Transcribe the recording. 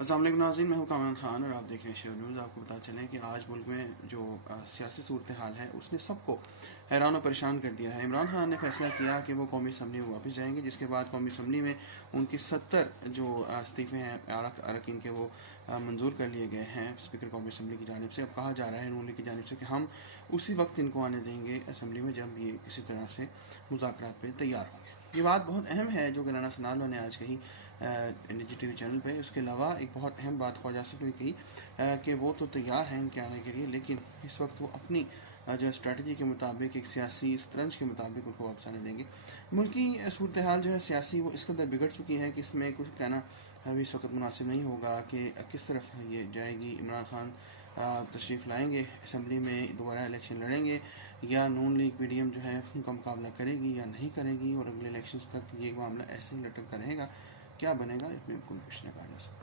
अस्सलाम वालेकुम नाज़रीन, मैं हूं कामरान खान और आप देख रहे हैं शेयर न्यूज़। आपको पता चले कि आज मुल्क में जो सियासी सूरत हाल है उसने सबको हैरान और परेशान कर दिया है। इमरान खान ने फैसला किया कि वो कौमी असम्बली में वापस जाएंगे, जिसके बाद कौमी असम्बली में उनके 70 जो इस्तीफ़े हैं अरकान के वो मंजूर कर लिए गए हैं स्पीकर कौमी असम्बली की जानिब से। अब कहा जा रहा है नून लीग की जानिब से कि हम उसी वक्त इनको आने देंगे असम्बली में जब ये किसी तरह से मुज़ाकरात पर तैयार होंगे। ये बात बहुत अहम है जो कि राना सनालो ने आज कही निजी टीवी चैनल पे। उसके अलावा एक बहुत अहम बात ख्वाजा आसिफ ने कही कि वो तो तैयार हैं इनके आने के लिए, लेकिन इस वक्त वो अपनी जो स्ट्रेटजी के मुताबिक एक सियासी स्त्रंज के मुताबिक उनको वापस आने देंगे। मुल्क की सूरत हाल जो है सियासी वो इस कदर बिगड़ चुकी है कि इसमें कुछ कहना अभी इस वक्त मुनासिब नहीं होगा कि किस तरफ ये जाएगी। इमरान खान तशरीफ़ लाएंगे असम्बली में, दोबारा इलेक्शन लड़ेंगे, या नून लीग पीडीएम जो है उनका मुकाबला करेगी या नहीं करेगी, और अगले इलेक्शन तक ये मामला ऐसे ही लटकता रहेगा। क्या बनेगा इसमें कोई कुछ नहीं कहा जा सकता।